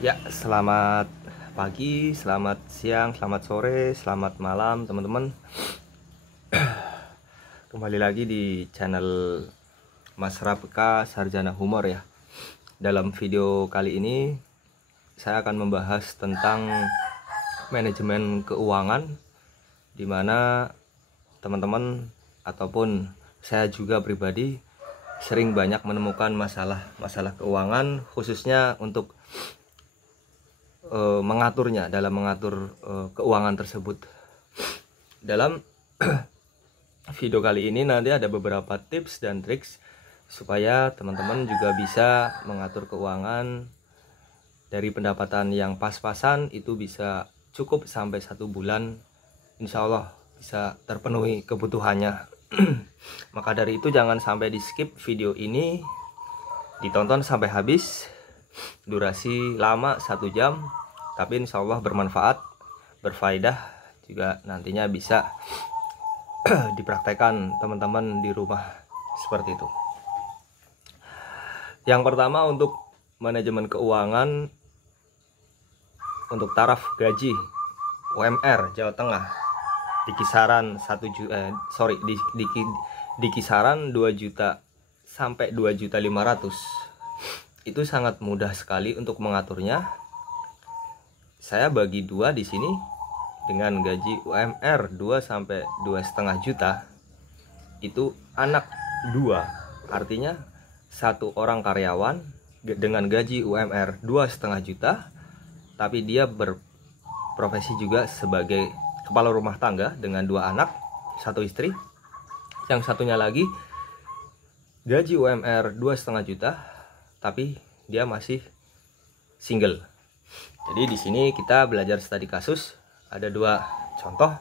Ya, selamat pagi, selamat siang, selamat sore, selamat malam teman-teman. Kembali lagi di channel Mas Rapka Sarjana Humor ya. Dalam video kali ini saya akan membahas tentang manajemen keuangan, dimana teman-teman ataupun saya juga pribadi sering banyak menemukan masalah keuangan, khususnya untuk mengaturnya, dalam mengatur keuangan tersebut. Dalam video kali ini nanti ada beberapa tips dan triks supaya teman-teman juga bisa mengatur keuangan dari pendapatan yang pas-pasan, itu bisa cukup sampai 1 bulan, insya Allah bisa terpenuhi kebutuhannya. Maka dari itu jangan sampai di skip video ini, ditonton sampai habis. Durasi lama 1 jam, tapi insya Allah bermanfaat, berfaedah, juga nantinya bisa dipraktekkan teman-teman di rumah seperti itu. Yang pertama, untuk manajemen keuangan untuk taraf gaji UMR Jawa Tengah di kisaran di kisaran 2 juta sampai 2.500.000. Itu sangat mudah sekali untuk mengaturnya. Saya bagi 2 di sini dengan gaji UMR 2 sampai 2,5 juta. Itu anak 2. Artinya 1 orang karyawan dengan gaji UMR 2,5 juta, tapi dia berprofesi juga sebagai kepala rumah tangga dengan 2 anak, 1 istri. Yang satunya lagi gaji UMR 2,5 juta, tapi dia masih single. Jadi di sini kita belajar studi kasus. Ada 2 contoh.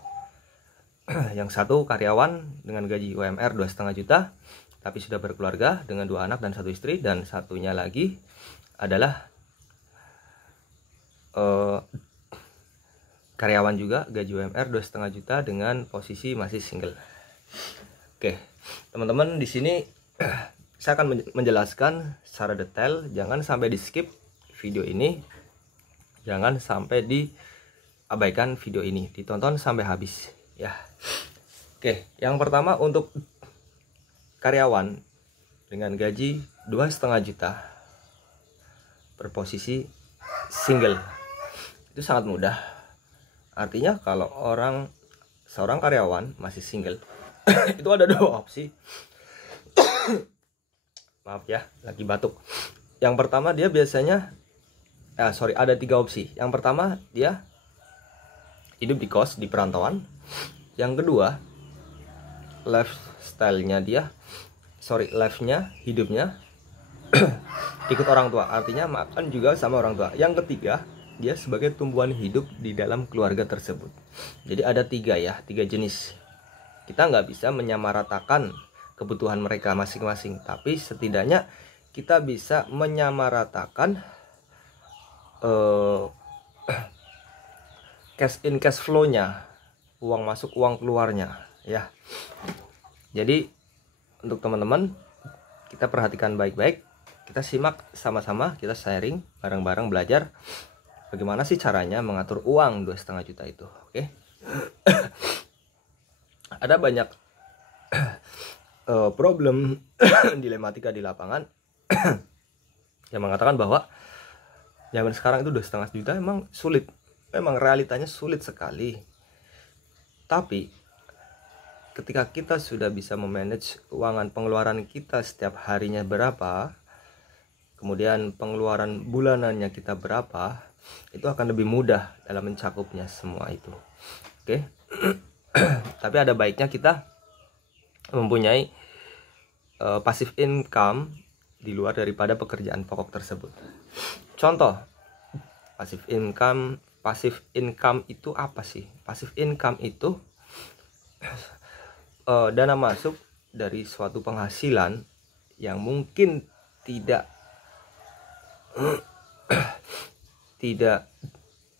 Yang satu karyawan dengan gaji UMR 2,5 juta, tapi sudah berkeluarga dengan 2 anak dan 1 istri. Dan satunya lagi adalah karyawan juga gaji UMR 2,5 juta dengan posisi masih single. Oke, teman-teman, di sini saya akan menjelaskan secara detail. Jangan sampai di skip video ini, jangan sampai diabaikan video ini, ditonton sampai habis ya. Oke, yang pertama untuk karyawan dengan gaji 2,5 juta berposisi single, itu sangat mudah. Artinya kalau seorang karyawan masih single itu ada 2 opsi. Maaf ya, lagi batuk. Yang pertama, dia biasanya ada 3 opsi. Yang pertama, dia hidup di kos, di perantauan. Yang kedua, hidupnya ikut orang tua, artinya makan juga sama orang tua. Yang ketiga, dia sebagai tumbuhan hidup di dalam keluarga tersebut. Jadi ada 3 jenis. Kita nggak bisa menyamaratakan kebutuhan mereka masing-masing, tapi setidaknya kita bisa menyamaratakan cash in cash flow-nya, uang masuk uang keluarnya ya. Jadi untuk teman-teman, kita perhatikan baik-baik, kita simak sama-sama, kita sharing bareng-bareng, belajar bagaimana sih caranya mengatur uang 2,5 juta itu. Oke. Ada banyak problem dilematika di lapangan yang mengatakan bahwa zaman sekarang itu 2,5 juta emang sulit, memang realitanya sulit sekali. Tapi ketika kita sudah bisa memanage keuangan, pengeluaran kita setiap harinya berapa, kemudian pengeluaran bulanannya kita berapa, itu akan lebih mudah dalam mencakupnya semua itu. Oke. Tapi ada baiknya kita mempunyai passive income di luar daripada pekerjaan pokok tersebut. Contoh, passive income itu apa sih? Passive income itu dana masuk dari suatu penghasilan yang mungkin tidak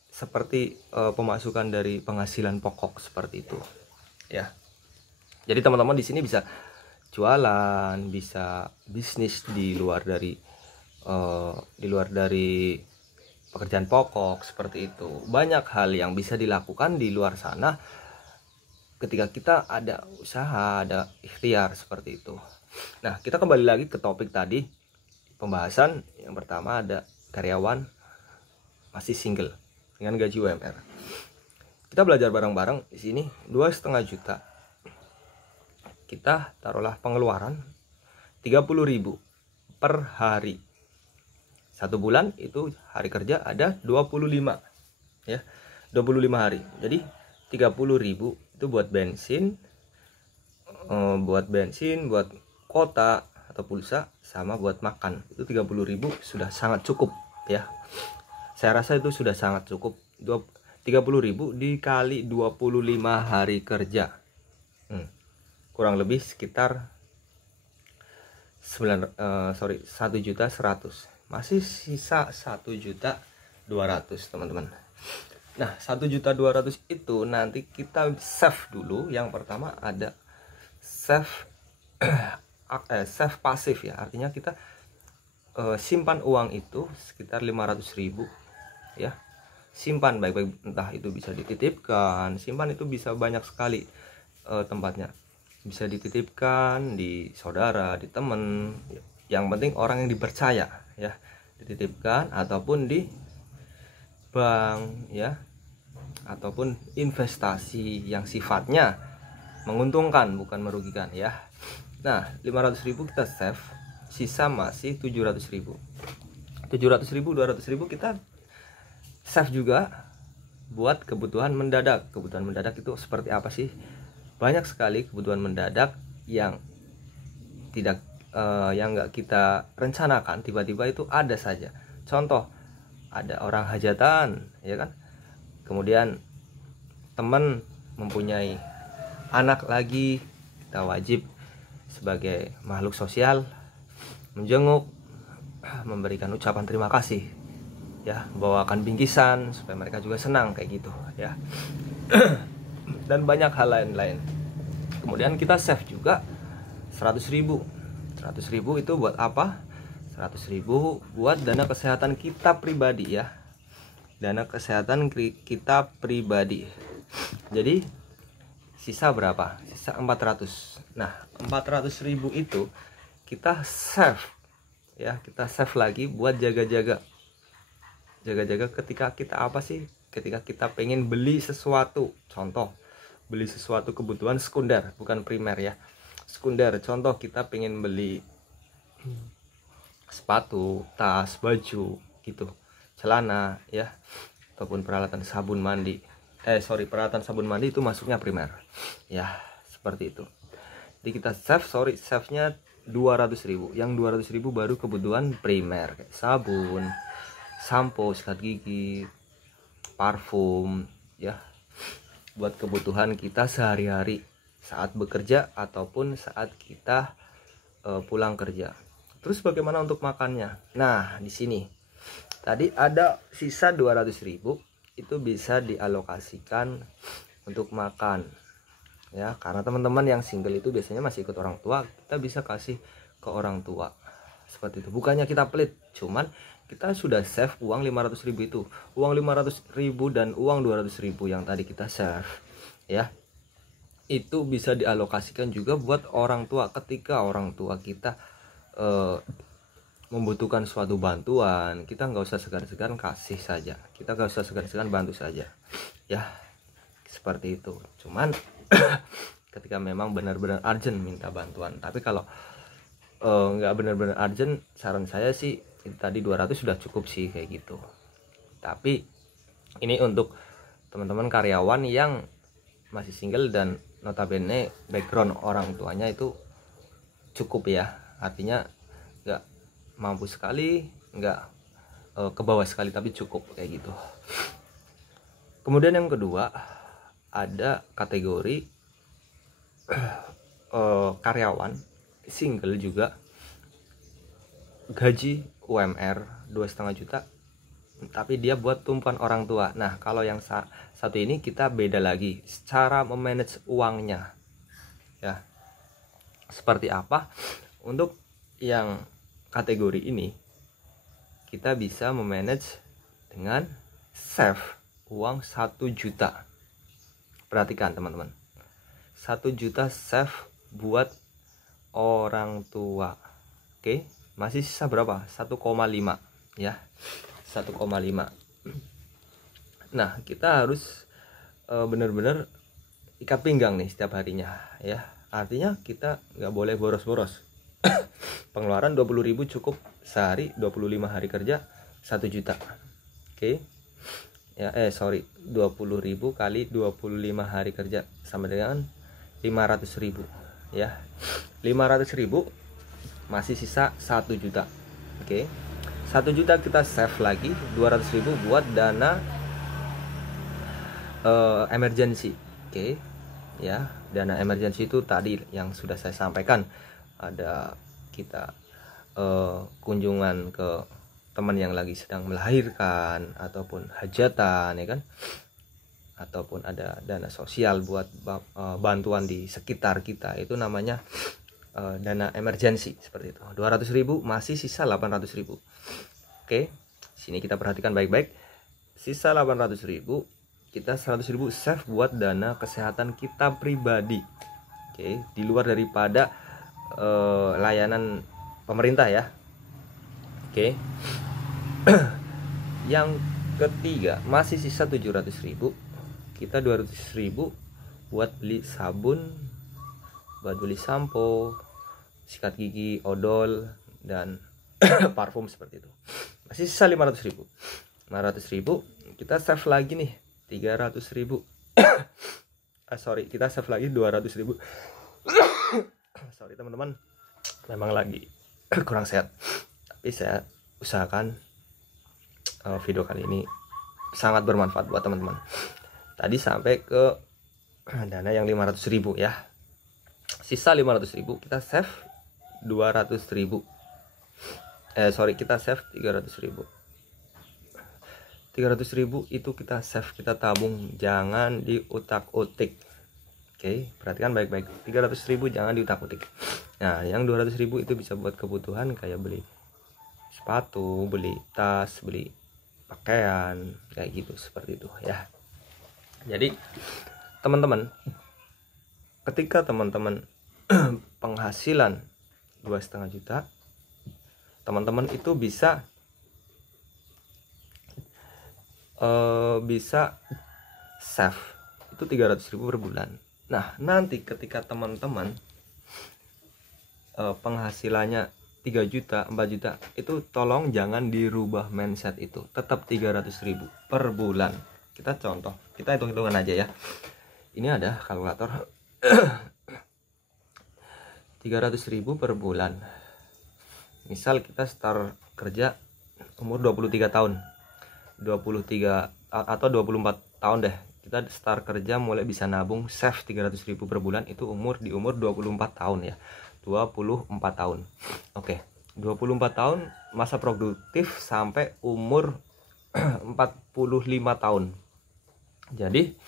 seperti pemasukan dari penghasilan pokok seperti itu ya. Jadi teman-teman di sini bisa jualan, bisa bisnis di luar dari pekerjaan pokok seperti itu. Banyak hal yang bisa dilakukan di luar sana ketika kita ada usaha, ada ikhtiar seperti itu. Nah, kita kembali lagi ke topik tadi. Pembahasan yang pertama ada karyawan masih single dengan gaji UMR. Kita belajar bareng-bareng di sini 2,5 juta. Kita taruhlah pengeluaran 30.000 per hari. 1 bulan itu hari kerja ada 25 ya. 25 hari. Jadi 30.000 itu buat bensin, buat kota atau pulsa, sama buat makan. Itu 30.000 sudah sangat cukup ya. Saya rasa itu sudah sangat cukup. 30.000 dikali 25 hari kerja. Kurang lebih sekitar 1.100.000. Masih sisa 1.200.000 teman-teman. Nah, 1.200.000 itu nanti kita save dulu. Yang pertama ada save save pasif ya. Artinya kita simpan uang itu sekitar 500.000 ya. Simpan baik-baik, entah itu bisa dititipkan. Simpan itu bisa banyak sekali tempatnya. Bisa dititipkan di saudara, di teman. Yang penting orang yang dipercaya ya. Dititipkan ataupun di bank ya, ataupun investasi yang sifatnya menguntungkan bukan merugikan ya. Nah, 500.000 kita save, sisa masih 700.000. 700.000, 200.000 kita save juga buat kebutuhan mendadak. Kebutuhan mendadak itu seperti apa sih? Banyak sekali kebutuhan mendadak yang tidak yang nggak kita rencanakan, tiba-tiba itu ada saja. Contoh, ada orang hajatan ya kan, kemudian teman mempunyai anak lagi, kita wajib sebagai makhluk sosial menjenguk, memberikan ucapan terima kasih ya, bawakan bingkisan supaya mereka juga senang kayak gitu ya. Dan banyak hal lain-lain. Kemudian kita save juga 100.000 itu buat apa? 100.000 buat dana kesehatan kita pribadi ya. Dana kesehatan kita pribadi. Jadi sisa berapa? Sisa 400. Nah, 400.000 itu kita save ya. Kita save lagi buat jaga-jaga. Jaga-jaga ketika kita apa sih? Ketika kita pengen beli sesuatu. Contoh, beli sesuatu kebutuhan sekunder, bukan primer ya. Sekunder, contoh kita pengen beli sepatu, tas, baju gitu, celana ya, ataupun peralatan sabun mandi. Peralatan sabun mandi itu masuknya primer ya, seperti itu. Jadi kita save-nya 200.000. Yang 200.000 baru kebutuhan primer kayak sabun, sampo, sikat gigi, parfum ya, buat kebutuhan kita sehari-hari saat bekerja ataupun saat kita pulang kerja. Terus bagaimana untuk makannya? Nah, di sini tadi ada sisa 200.000 itu bisa dialokasikan untuk makan ya, karena teman-teman yang single itu biasanya masih ikut orang tua, kita bisa kasih ke orang tua seperti itu. Bukannya kita pelit, cuman kita sudah save uang 500.000 itu. Uang 500.000 dan uang 200.000 yang tadi kita save ya, itu bisa dialokasikan juga buat orang tua ketika orang tua kita membutuhkan suatu bantuan. Kita nggak usah segan-segan kasih saja, kita nggak usah segan-segan bantu saja ya, seperti itu. Cuman ketika memang benar-benar urgent minta bantuan. Tapi kalau nggak benar-benar urgent, saran saya sih tadi 200 sudah cukup sih kayak gitu. Tapi ini untuk teman-teman karyawan yang masih single dan notabene background orang tuanya itu cukup ya. Artinya nggak mampu sekali, nggak ke bawah sekali, tapi cukup kayak gitu. Kemudian yang kedua ada kategori karyawan single juga, gaji UMR 2,5 juta, tapi dia buat tumpuan orang tua. Nah, kalau yang satu ini kita beda lagi cara memanage uangnya ya. Seperti apa? Untuk yang kategori ini kita bisa memanage dengan save uang 1 juta. Perhatikan teman-teman, 1 juta save buat orang tua. Oke, masih sisa berapa? 1,5 ya, 1,5. Nah, kita harus benar-benar ikat pinggang nih setiap harinya ya. Artinya kita nggak boleh boros-boros. Pengeluaran 20.000 cukup sehari, 25 hari kerja 1 juta. Oke. Ya, 20.000 kali 25 hari kerja sama dengan 500.000 ya. 500.000 masih sisa 1 juta. Oke. 1 juta kita save lagi, 200.000 buat dana emergency. Oke. Ya, dana emergency itu tadi yang sudah saya sampaikan. Ada kita kunjungan ke teman yang lagi sedang melahirkan ataupun hajatan ya kan, ataupun ada dana sosial buat bantuan di sekitar kita, itu namanya dana emergency seperti itu. 200.000 masih sisa 800.000. Oke, sini kita perhatikan baik-baik. Sisa 800.000, kita 100.000 save buat dana kesehatan kita pribadi. Oke, di luar daripada layanan pemerintah ya. Oke. Yang ketiga, masih sisa 700.000. Kita 200.000 buat beli sabun, buat beli sampo, sikat gigi, odol, dan parfum seperti itu. Masih sisa 500.000. 500.000 kita save lagi nih 300.000. Kita save lagi 200.000. Sorry teman-teman, memang lagi kurang sehat, tapi saya usahakan video kali ini sangat bermanfaat buat teman-teman. Tadi sampai ke dana yang 500.000 ya. Sisa 500.000 kita save 200.000. Kita save 300.000. 300.000 itu kita save, kita tabung, jangan diutak-utik. Oke, perhatikan baik-baik. 300.000 jangan diutak-utik. Nah, yang 200.000 itu bisa buat kebutuhan kayak beli sepatu, beli tas, beli pakaian, kayak gitu, seperti itu ya. Jadi teman-teman, ketika teman-teman penghasilan 2,5 juta, teman-teman itu bisa save itu 300.000 per bulan. Nah, nanti ketika teman-teman penghasilannya 3 juta, 4 juta, itu tolong jangan dirubah mindset itu. Tetap 300.000 per bulan. Kita contoh, kita hitung-hitungan aja ya. Ini ada kalkulator. 300.000 per bulan. Misal kita start kerja umur 23 tahun. 23 atau 24 tahun deh. Kita start kerja mulai bisa nabung save 300.000 per bulan itu di umur 24 tahun ya. 24 tahun. Oke, 24 tahun masa produktif sampai umur 45 tahun. Jadi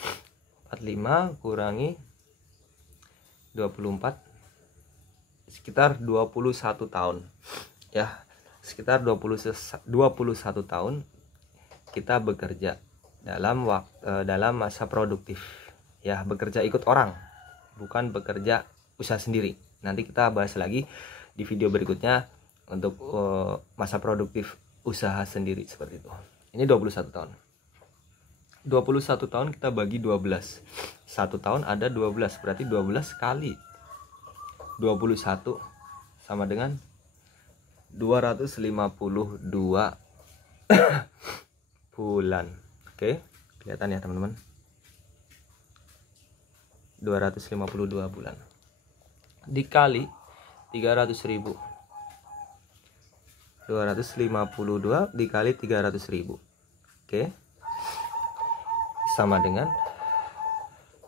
45 kurangi 24 sekitar 21 tahun. Ya, sekitar 21 tahun kita bekerja dalam masa produktif. Ya, bekerja ikut orang, bukan bekerja usaha sendiri. Nanti kita bahas lagi di video berikutnya untuk masa produktif usaha sendiri seperti itu. Ini 21 tahun. 21 tahun kita bagi 12. 1 tahun ada 12, berarti 12 kali 21 sama dengan 252 bulan. Oke, kelihatan ya teman-teman. 252 bulan dikali 300.000. 252 dikali 300.000. Oke. Sama dengan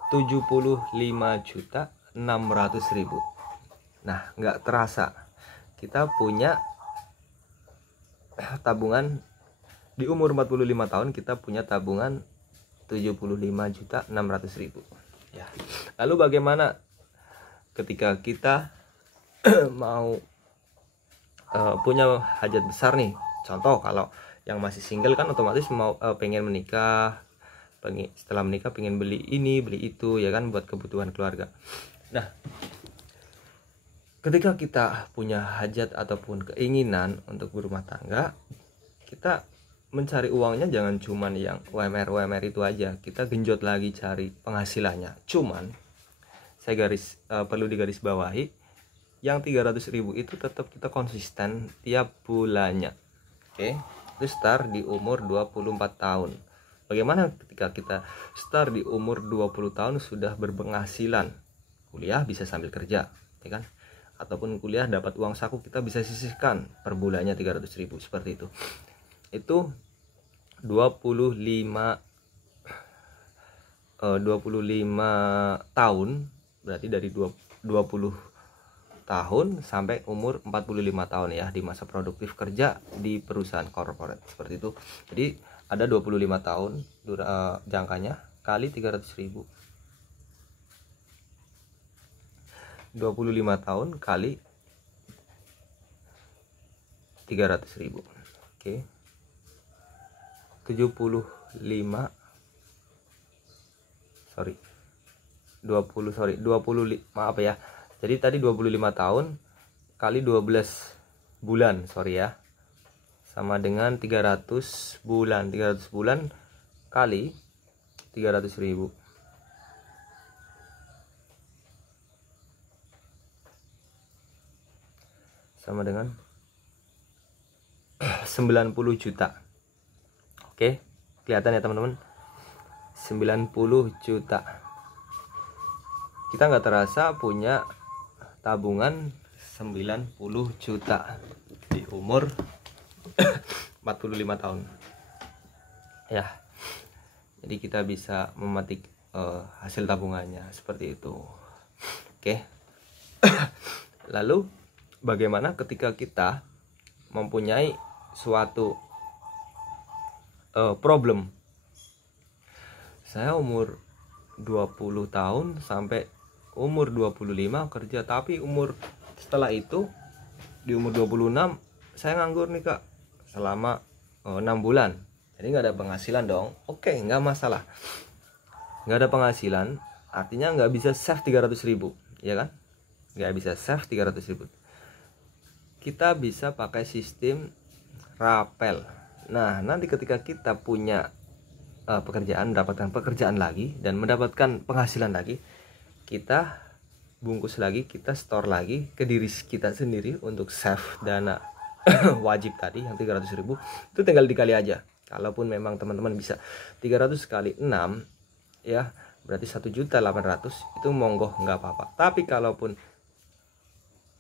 75.600.000. Nah, nggak terasa kita punya tabungan di umur 45 tahun, kita punya tabungan 75.600.000 ya. Lalu bagaimana ketika kita mau punya hajat besar nih? Contoh, kalau Yang masih single kan otomatis mau pengen menikah, setelah menikah pengen beli ini beli itu ya kan, buat kebutuhan keluarga. Nah, ketika kita punya hajat ataupun keinginan untuk berumah tangga, kita mencari uangnya jangan cuman yang UMR itu aja, kita genjot lagi cari penghasilannya. Cuman saya perlu digaris bawahi, yang 300.000 itu tetap kita konsisten tiap bulannya. Oke, itu start di umur 24 tahun. Bagaimana ketika kita start di umur 20 tahun sudah berpenghasilan, kuliah bisa sambil kerja, ya kan? Ataupun kuliah dapat uang saku, kita bisa sisihkan per bulannya 300.000 seperti itu. Itu 25 tahun, berarti dari 20 tahun sampai umur 45 tahun ya, di masa produktif kerja di perusahaan corporate seperti itu. Jadi ada 25 tahun jangkanya kali 300.000. 25 tahun kali 300.000. Oke. 20 maaf ya. Jadi tadi 25 tahun kali 12 bulan, ya. Sama dengan 300 bulan. 300 bulan kali 300.000. Sama dengan 90 juta. Oke, kelihatan ya teman-teman? 90 juta. Kita nggak terasa punya tabungan 90 juta di umur 45 tahun. Ya. Jadi kita bisa memetik hasil tabungannya seperti itu. Oke. Lalu bagaimana ketika kita mempunyai suatu problem? Saya umur 20 tahun sampai umur 25 kerja, tapi setelah itu di umur 26 saya nganggur nih Kak selama 6 bulan. Jadi nggak ada penghasilan dong. Oke, nggak masalah. Nggak ada penghasilan artinya nggak bisa save 300.000, ya kan? Nggak bisa save 300.000. Kita bisa pakai sistem rapel. Nah, nanti ketika kita punya pekerjaan, mendapatkan pekerjaan lagi dan mendapatkan penghasilan lagi, kita bungkus lagi, kita store lagi ke diri kita sendiri untuk save dana wajib tadi yang 300.000. Itu tinggal dikali aja. Kalaupun memang teman-teman bisa 300 kali 6 ya, berarti 1.800.000, itu monggo nggak apa-apa. Tapi kalaupun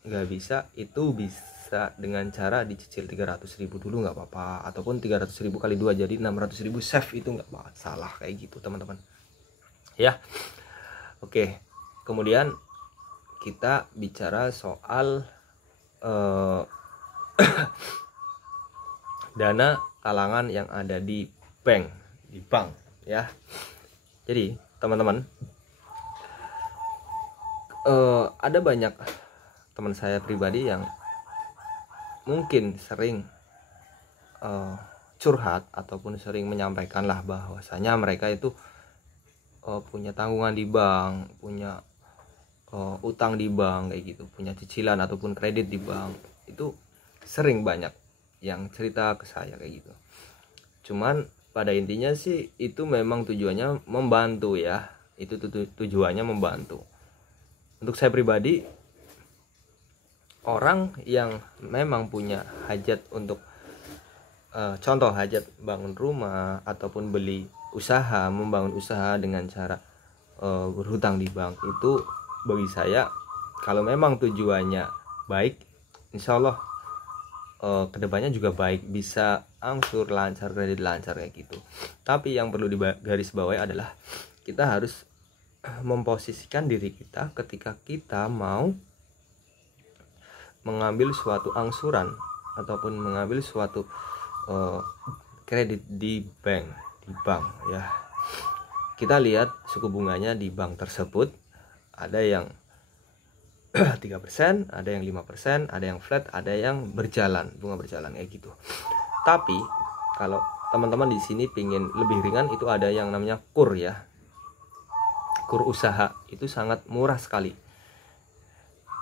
nggak bisa, itu bisa dengan cara dicicil 300.000 dulu nggak apa-apa, ataupun 300.000 kali 2 jadi 600.000 save, itu nggak masalah kayak gitu teman-teman ya. Oke, kemudian kita bicara soal dana talangan yang ada di bank ya. Jadi teman-teman, ada banyak teman saya pribadi yang mungkin sering curhat ataupun sering menyampaikan lah bahwasanya mereka itu punya tanggungan di bank, punya utang di bank kayak gitu, punya cicilan ataupun kredit di bank. Itu sering banyak yang cerita ke saya kayak gitu. Cuman pada intinya sih itu memang tujuannya membantu ya. Itu tujuannya membantu. Untuk saya pribadi, orang yang memang punya hajat untuk contoh hajat bangun rumah ataupun beli usaha, membangun usaha dengan cara berhutang di bank, itu bagi saya kalau memang tujuannya baik, insya Allah kedepannya juga baik, bisa angsur lancar, kredit lancar kayak gitu. Tapi yang perlu digarisbawahi adalah kita harus memposisikan diri kita ketika kita mau mengambil suatu angsuran ataupun mengambil suatu kredit di bank ya. Kita lihat suku bunganya di bank tersebut, ada yang 3%, ada yang 5%, ada yang flat, ada yang berjalan, bunga berjalan kayak gitu. Tapi kalau teman-teman di sini pingin lebih ringan, itu ada yang namanya KUR ya, KUR usaha, itu sangat murah sekali.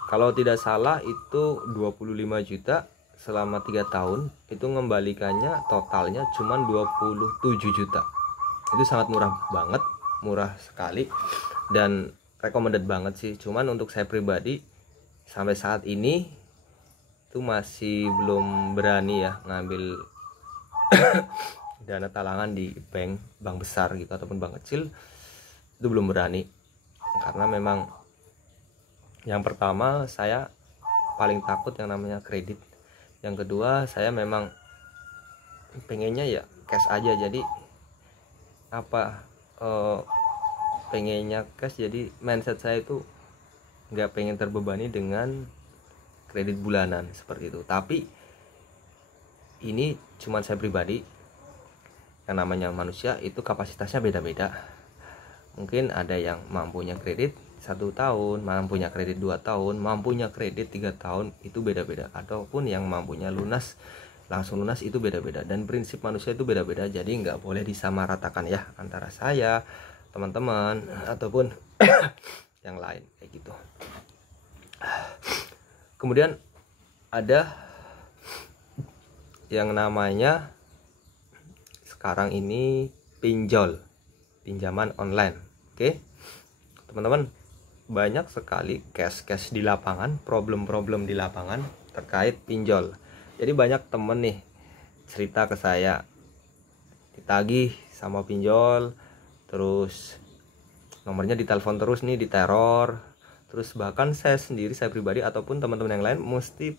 Kalau tidak salah itu 25 juta selama 3 tahun, itu mengembalikannya totalnya cuma 27 juta. Itu sangat murah banget, murah sekali, dan recommended banget sih. Cuman untuk saya pribadi sampai saat ini itu masih belum berani ya ngambil dana talangan di bank besar gitu ataupun bank kecil, itu belum berani. Karena memang yang pertama saya paling takut yang namanya kredit, yang kedua saya memang pengennya ya cash aja, jadi pengennya cash, jadi mindset saya itu nggak pengen terbebani dengan kredit bulanan seperti itu. Tapi ini cuma saya pribadi, yang namanya manusia itu kapasitasnya beda-beda. Mungkin ada yang mampunya kredit 1 tahun, mampunya kredit 2 tahun, mampunya kredit 3 tahun, itu beda-beda. Ataupun yang mampunya langsung lunas, itu beda-beda. Dan prinsip manusia itu beda-beda, jadi nggak boleh disamaratakan ya antara saya, teman-teman, ataupun yang lain kayak gitu. Kemudian ada yang namanya sekarang ini pinjaman online. Oke, teman-teman, banyak sekali case-case di lapangan, problem-problem di lapangan terkait pinjol. Jadi banyak temen nih cerita ke saya, ditagih sama pinjol, terus nomornya ditelepon terus nih, diteror. Terus bahkan saya sendiri, saya pribadi ataupun teman-teman yang lain mesti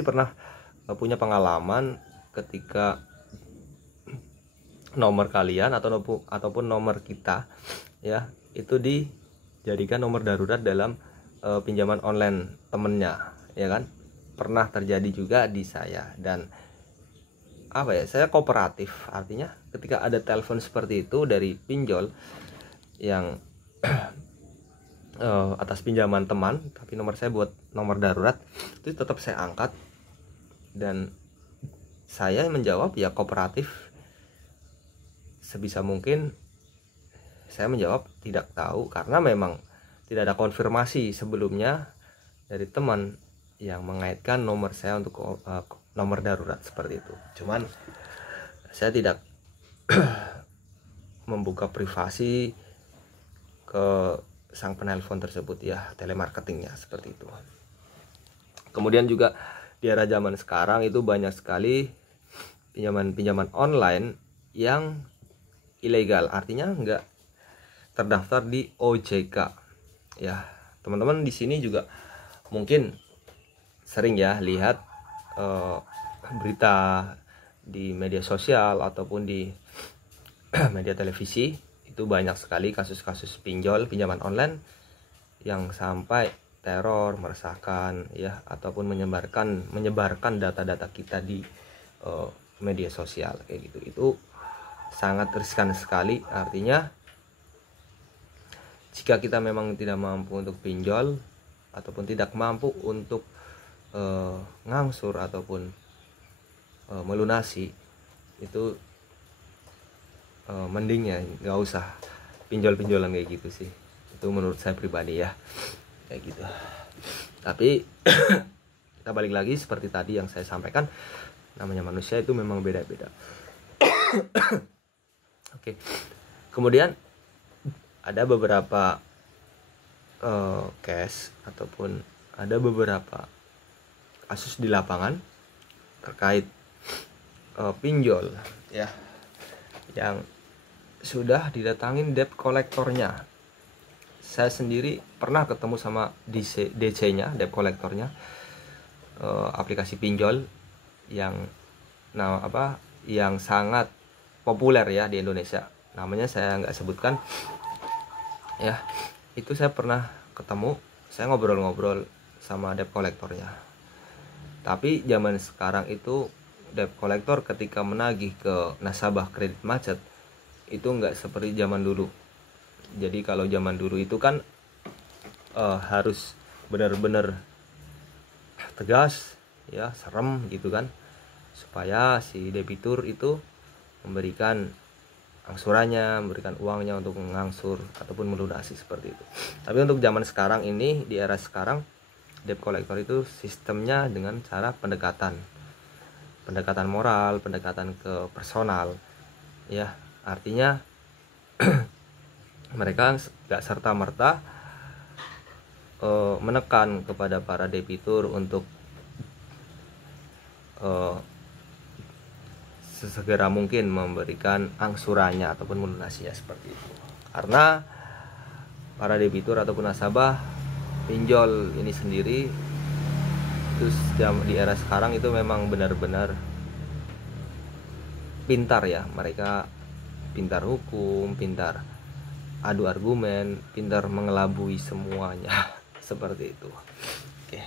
pernah punya pengalaman ketika nomor kalian ataupun nomor kita ya itu dijadikan nomor darurat dalam pinjaman online temennya, ya kan. Pernah terjadi juga di saya. Dan saya kooperatif, artinya ketika ada telepon seperti itu dari pinjol yang atas pinjaman teman, tapi nomor saya buat nomor darurat, itu tetap saya angkat dan saya menjawab ya kooperatif. Sebisa mungkin saya menjawab tidak tahu, karena memang tidak ada konfirmasi sebelumnya dari teman yang mengaitkan nomor saya untuk nomor darurat seperti itu. Cuman saya tidak membuka privasi ke sang penelpon tersebut ya, telemarketingnya seperti itu. Kemudian juga di era zaman sekarang itu banyak sekali pinjaman online yang ilegal, artinya nggak terdaftar di OJK ya. Teman-teman di sini juga mungkin sering ya lihat berita di media sosial ataupun di media televisi, itu banyak sekali kasus-kasus pinjaman online yang sampai teror, meresahkan ya, ataupun menyebarkan data-data kita di media sosial kayak gitu. Itu sangat riskan sekali. Artinya jika kita memang tidak mampu untuk pinjol ataupun tidak mampu untuk ngangsur ataupun melunasi, itu mending ya nggak usah pinjol-pinjolan kayak gitu sih. Itu menurut saya pribadi ya, kayak gitu. Tapi kita balik lagi seperti tadi yang saya sampaikan, namanya manusia itu memang beda-beda. Oke. Kemudian ada beberapa case ataupun ada beberapa kasus di lapangan terkait pinjol ya, yang sudah didatangin debt kolektornya. Saya sendiri pernah ketemu sama DC-nya, debt kolektornya, aplikasi pinjol yang yang sangat populer ya di Indonesia. Namanya saya nggak sebutkan ya. Itu saya pernah ketemu, saya ngobrol-ngobrol sama debt kolektornya. Tapi zaman sekarang itu debt kolektor ketika menagih ke nasabah kredit macet itu nggak seperti zaman dulu. Jadi kalau zaman dulu itu kan harus benar-benar tegas ya, serem gitu kan. supaya si debitur itu memberikan angsurannya, memberikan uangnya untuk mengangsur ataupun melunasi seperti itu. Tapi untuk zaman sekarang ini, di era sekarang, debt collector itu sistemnya dengan cara pendekatan moral, pendekatan ke personal, ya. Artinya mereka gak serta-merta menekan kepada para debitur untuk sesegera mungkin memberikan angsurannya ataupun melunasinya seperti itu. Karena para debitur ataupun nasabah pinjol ini sendiri itu di era sekarang itu memang benar-benar pintar ya. Mereka pintar hukum, pintar adu argumen, pintar mengelabui semuanya seperti itu. Oke.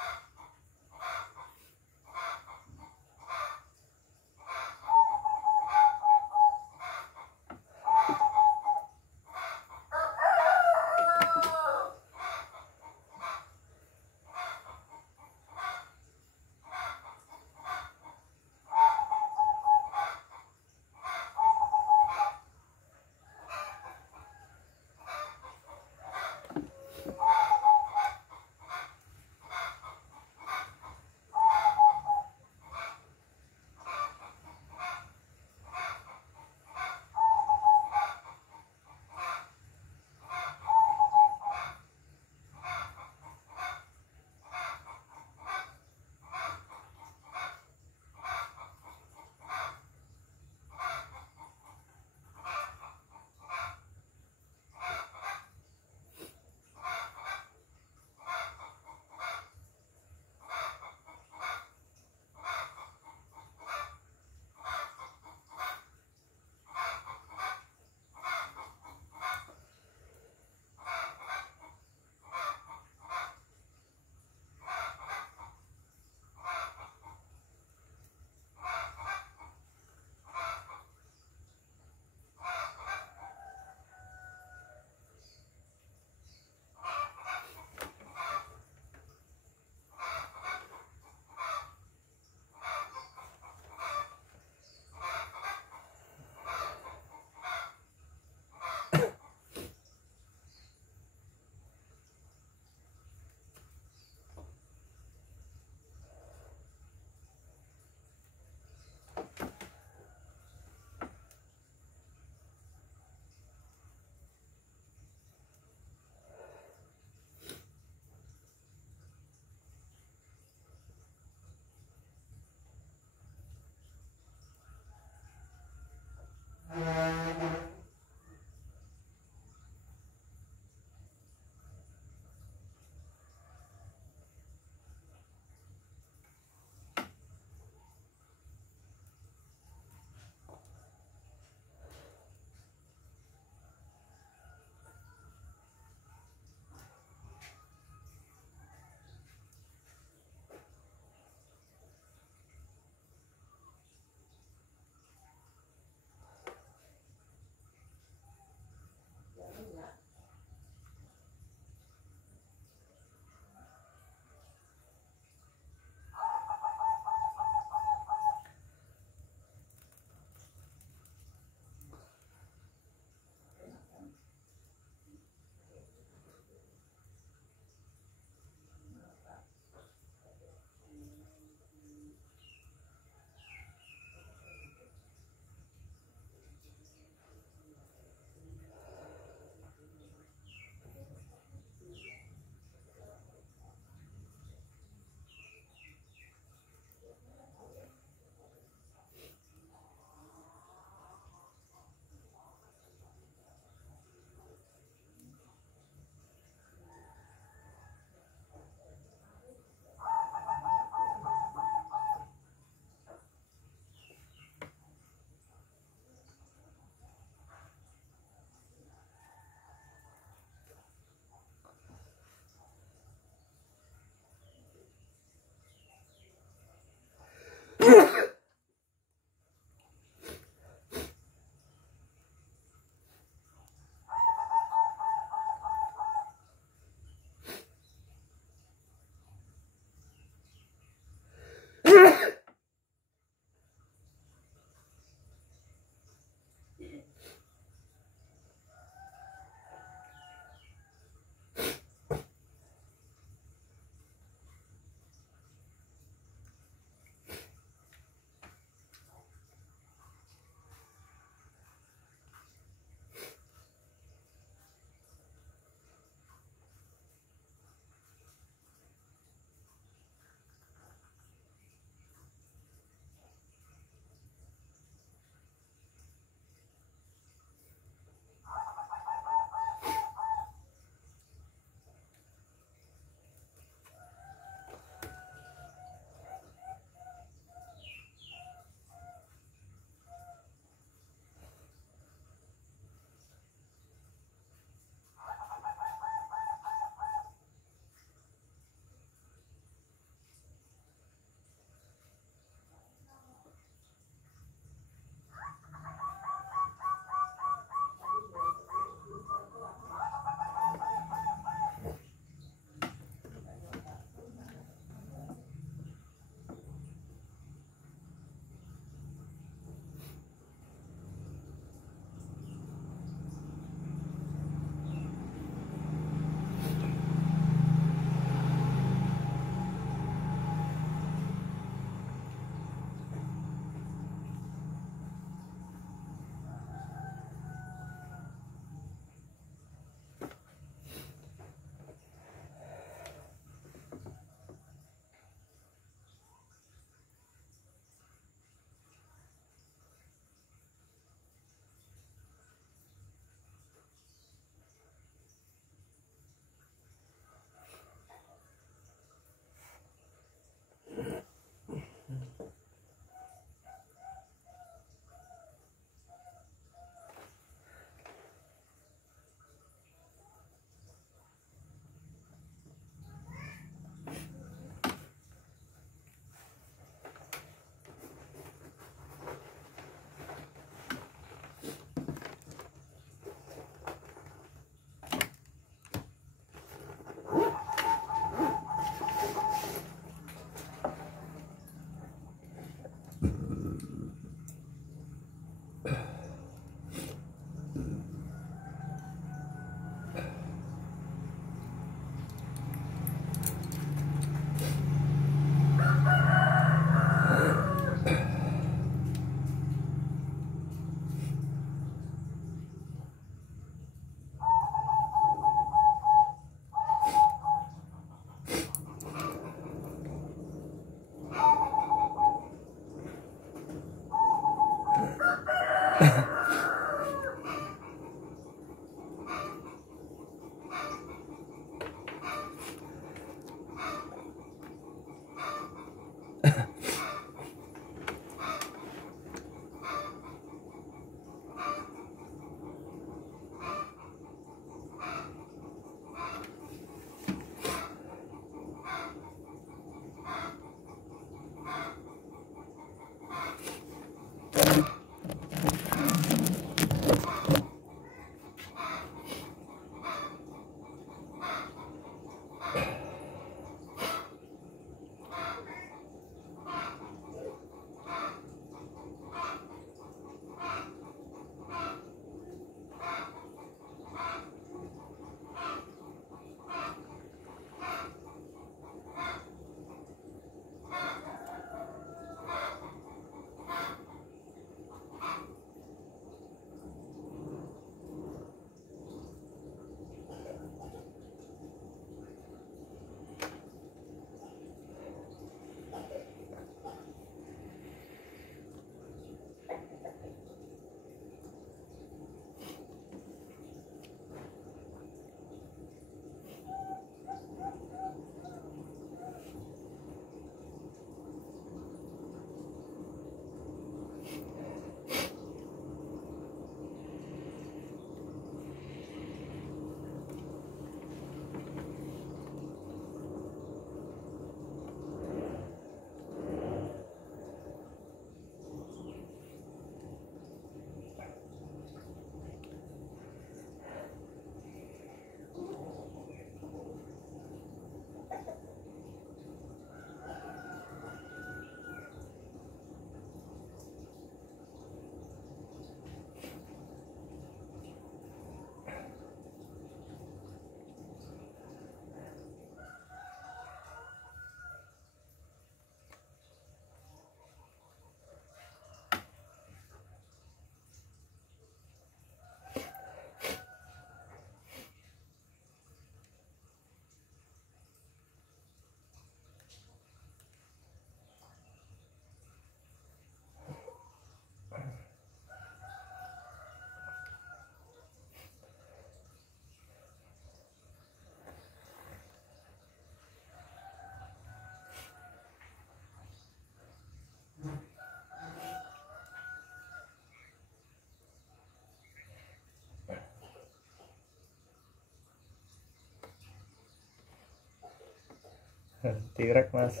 Tirek mas.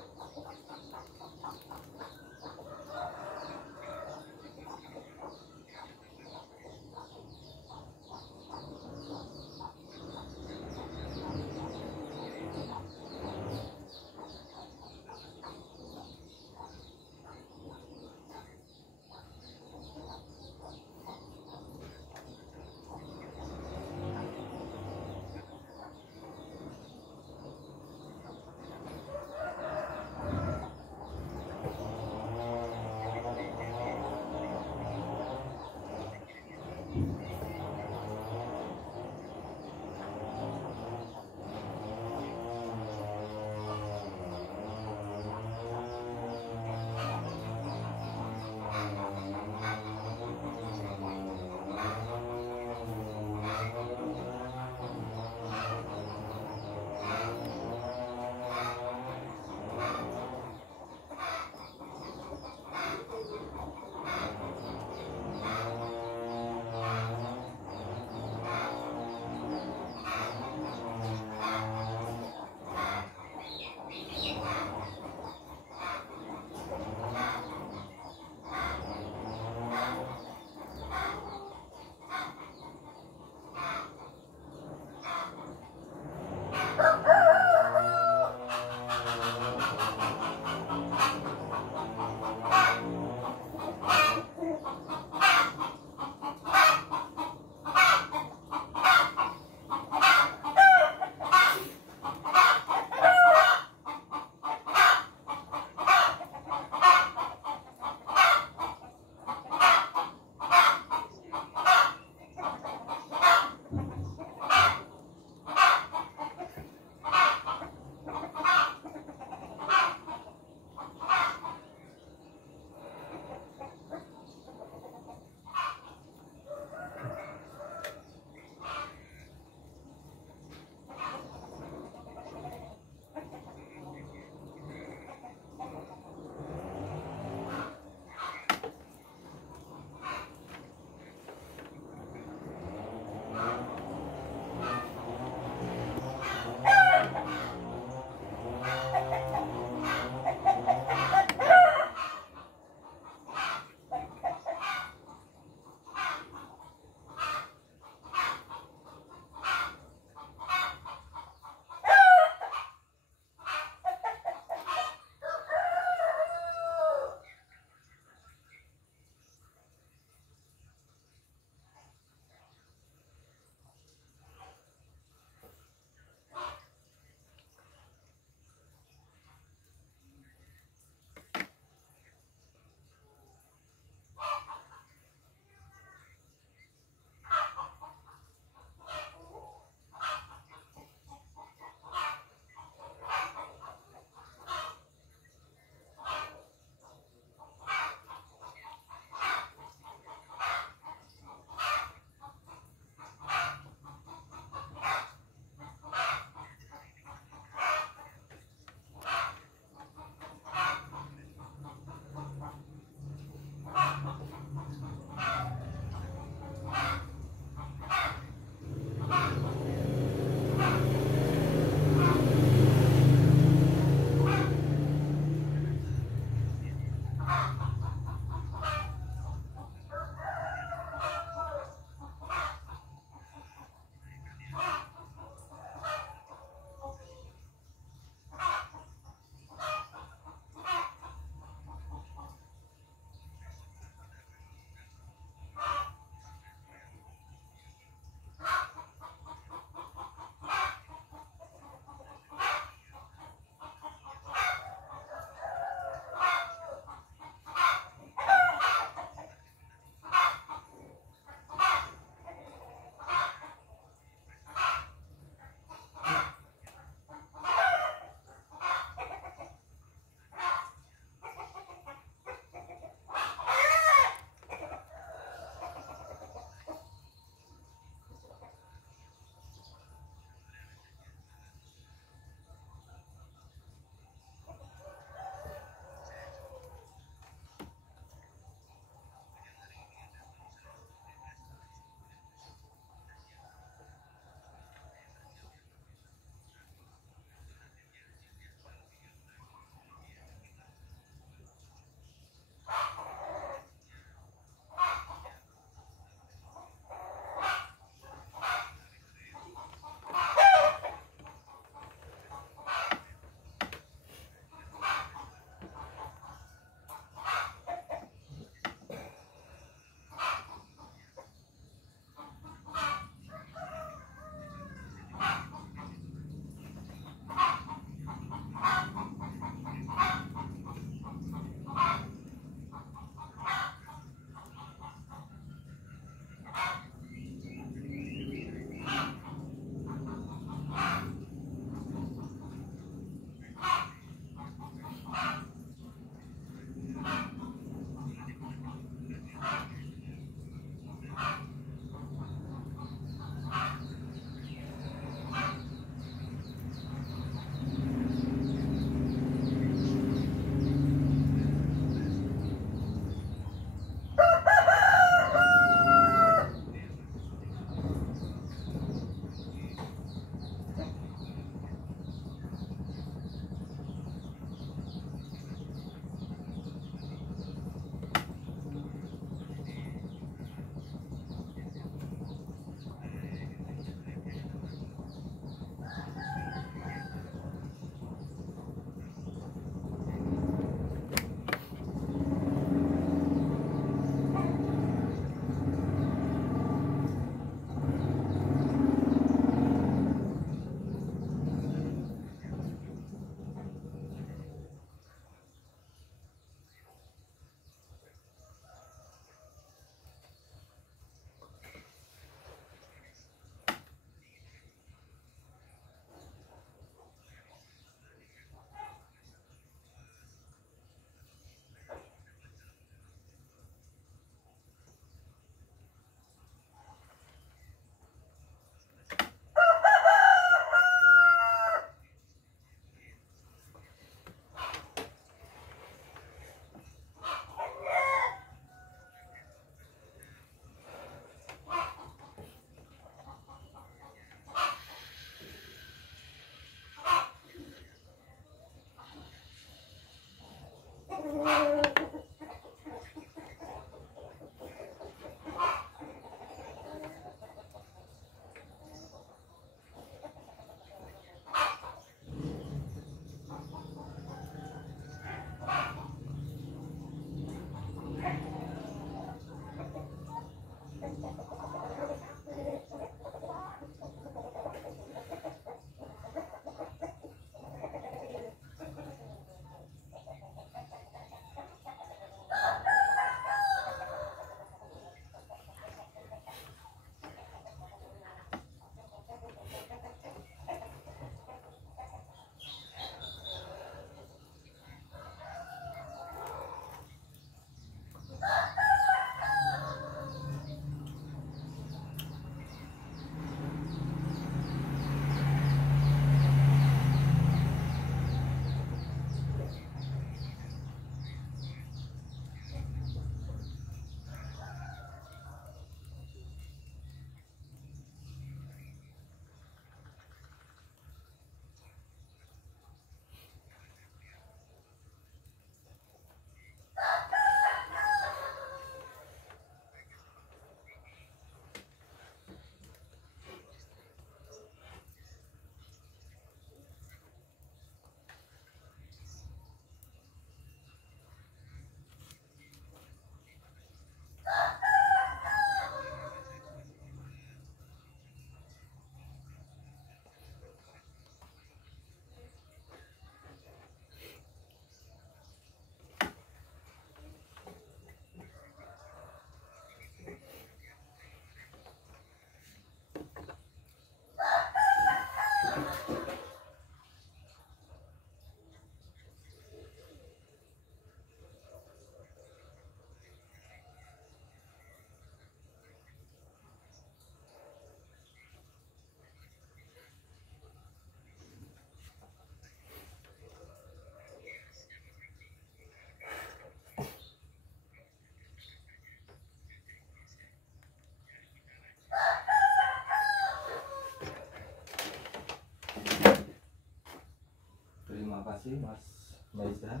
Terima kasih Mas Meza.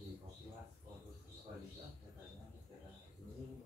Di kopi Mas, kalau bisa katanya ini